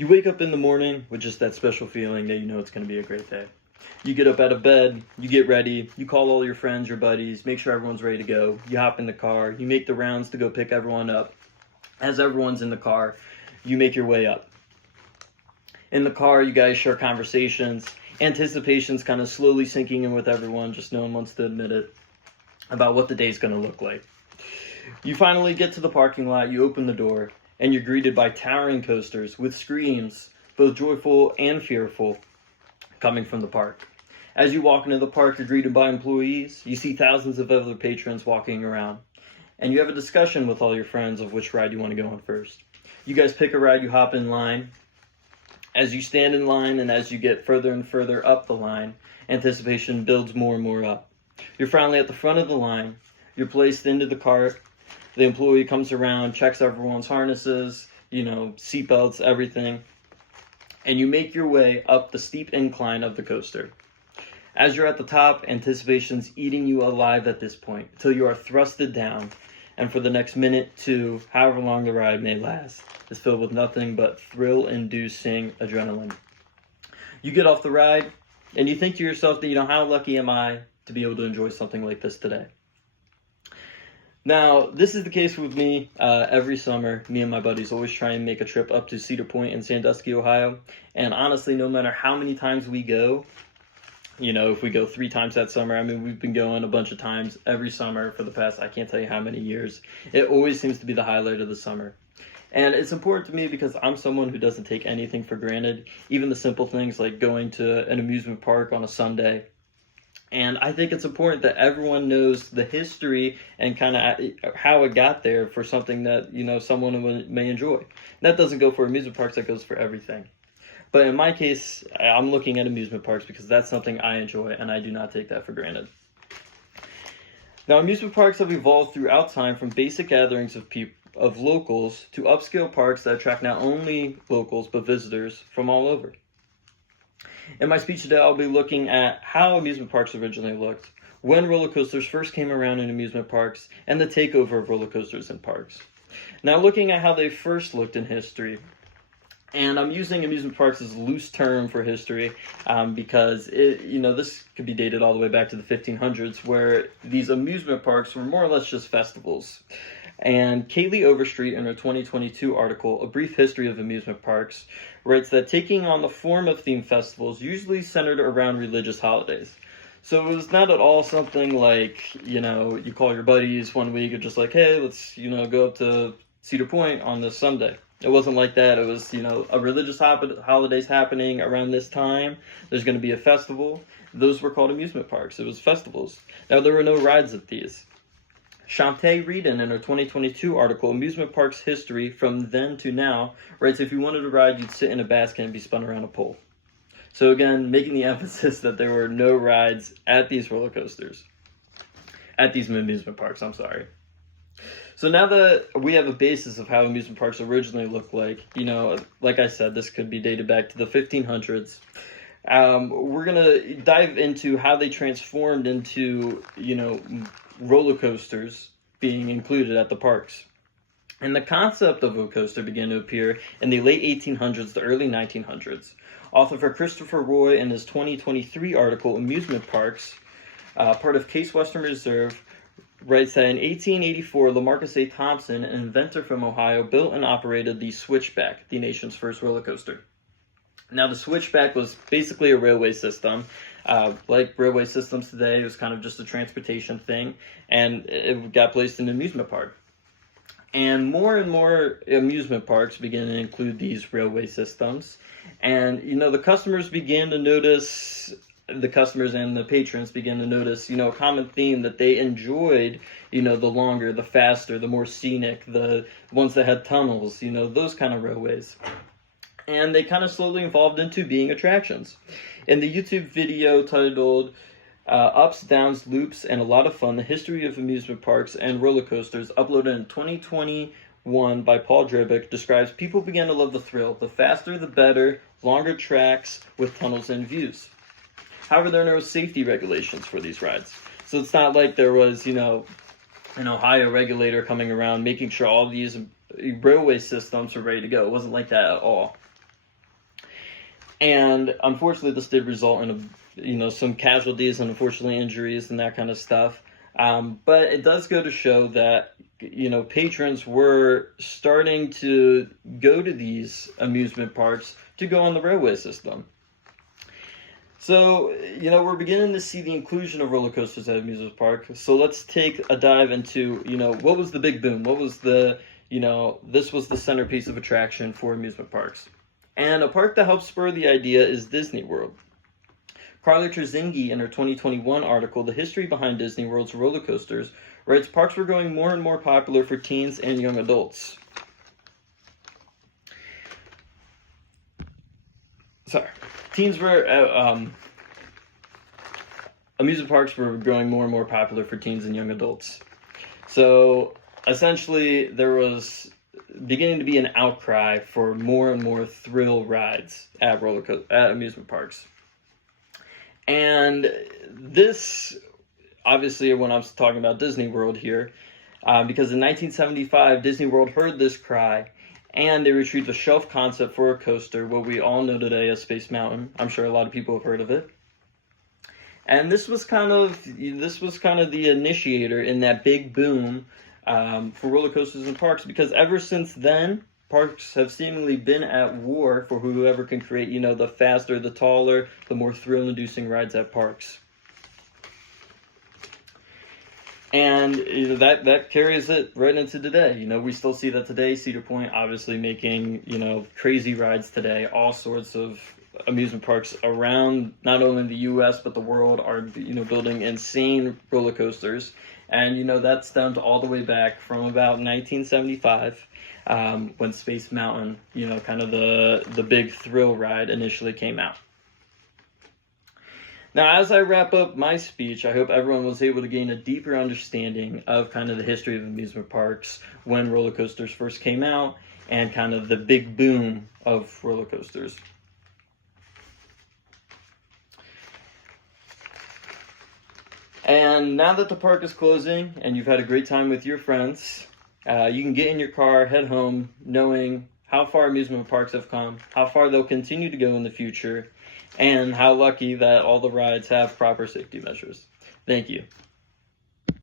You wake up in the morning with just that special feeling that you know it's going to be a great day. You get up out of bed, you get ready, you call all your friends, your buddies, make sure everyone's ready to go. You hop in the car, you make the rounds to go pick everyone up. As everyone's in the car, you make your way up. In the car, you guys share conversations. Anticipation's kind of slowly sinking in with everyone, just no one wants to admit it, about what the day's going to look like. You finally get to the parking lot, you open the door, and you're greeted by towering coasters with screams, both joyful and fearful, coming from the park. As you walk into the park, you're greeted by employees. You see thousands of other patrons walking around. And you have a discussion with all your friends of which ride you want to go on first. You guys pick a ride, you hop in line. As you stand in line and as you get further and further up the line, anticipation builds more and more up. You're finally at the front of the line. You're placed into the cart. The employee comes around, checks everyone's harnesses, seatbelts, everything. And you make your way up the steep incline of the coaster. As you're at the top, anticipation's eating you alive at this point, until you are thrusted down, and for the next minute to however long the ride may last, is filled with nothing but thrill-inducing adrenaline. You get off the ride, and you think to yourself that, how lucky am I to be able to enjoy something like this today? Now, this is the case with me every summer. Me and my buddies always try and make a trip up to Cedar Point in Sandusky, Ohio. And honestly, no matter how many times we go, if we go 3 times that summer, we've been going a bunch of times every summer for the past, I can't tell you how many years. It always seems to be the highlight of the summer. And it's important to me because I'm someone who doesn't take anything for granted, even the simple things like going to an amusement park on a Sunday. And I think it's important that everyone knows the history and kind of how it got there for something that, someone may enjoy. And that doesn't go for amusement parks, that goes for everything. But in my case, I'm looking at amusement parks because that's something I enjoy, and I do not take that for granted. Now, amusement parks have evolved throughout time from basic gatherings of locals to upscale parks that attract not only locals, but visitors from all over. In my speech today, I'll be looking at how amusement parks originally looked, when roller coasters first came around in amusement parks, and the takeover of roller coasters in parks. Now, looking at how they first looked in history, and I'm using amusement parks as a loose term for history because this could be dated all the way back to the 1500s, where these amusement parks were more or less just festivals. And Kaylee Overstreet, in her 2022 article, A Brief History of Amusement Parks, writes that taking on the form of themed festivals usually centered around religious holidays. So it was not at all something like, you call your buddies one week and just like, hey, let's, go up to Cedar Point on this Sunday. It wasn't like that. It was, a religious holidays happening around this time. There's going to be a festival. Those were called amusement parks. It was festivals. Now, there were no rides at these. Shantae Reedon, in her 2022 article, Amusement Parks History from Then to Now, writes, if you wanted to ride, you'd sit in a basket and be spun around a pole. So again, making the emphasis that there were no rides at these roller coasters. At these amusement parks, I'm sorry. So now that we have a basis of how amusement parks originally looked like, like I said, this could be dated back to the 1500s. We're going to dive into how they transformed into, roller coasters being included at the parks. And the concept of a coaster began to appear in the late 1800s to early 1900s. Author Christopher Roy, in his 2023 article, Amusement Parks, part of Case Western Reserve, writes that in 1884, LaMarcus A. Thompson, an inventor from Ohio, built and operated the Switchback, the nation's first roller coaster. Now, the Switchback was basically a railway system. Like railway systems today, it was kind of just a transportation thing, and it got placed in an amusement park. And more amusement parks began to include these railway systems. And, the customers and the patrons began to notice, a common theme that they enjoyed, the longer, the faster, the more scenic, the ones that had tunnels, those kind of railways. And they kind of slowly evolved into being attractions. In the YouTube video titled Ups, Downs, Loops, and a Lot of Fun, The History of Amusement Parks and Roller Coasters, uploaded in 2021 by Paul Drebick, describes people began to love the thrill. The faster, the better, longer tracks with tunnels and views. However, there are no safety regulations for these rides. So it's not like there was, an Ohio regulator coming around making sure all these railway systems were ready to go. It wasn't like that at all. And unfortunately, this did result in some casualties and unfortunately injuries and that kind of stuff. But it does go to show that patrons were starting to go to these amusement parks to go on the railway system. So, we're beginning to see the inclusion of roller coasters at amusement park. So let's take a dive into, what was the big boom? What was this was the centerpiece of attraction for amusement parks. And a park that helped spur the idea is Disney World. Carla Trezingi, in her 2021 article, The History Behind Disney World's Roller Coasters, writes, parks were growing more and more popular for teens and young adults. Amusement parks were growing more and more popular for teens and young adults. So essentially, there was beginning to be an outcry for more and more thrill rides at amusement parks. And this, obviously, when I was talking about Disney World here, because in 1975, Disney World heard this cry, and they retrieved a shelf concept for a coaster, what we all know today as Space Mountain. I'm sure a lot of people have heard of it. And this was kind of the initiator in that big boom for roller coasters and parks, because ever since then, parks have seemingly been at war for whoever can create, the faster, the taller, the more thrill-inducing rides at parks. And that carries it right into today. We still see that today. Cedar Point obviously making, crazy rides today. All sorts of amusement parks around not only the U.S. but the world are, building insane roller coasters. And, that stems all the way back from about 1975 when Space Mountain, kind of the big thrill ride initially came out. Now, as I wrap up my speech, I hope everyone was able to gain a deeper understanding of kind of the history of amusement parks when roller coasters first came out and kind of the big boom of roller coasters. And now that the park is closing and you've had a great time with your friends, you can get in your car, head home, knowing how far amusement parks have come, how far they'll continue to go in the future, and how lucky that all the rides have proper safety measures. Thank you.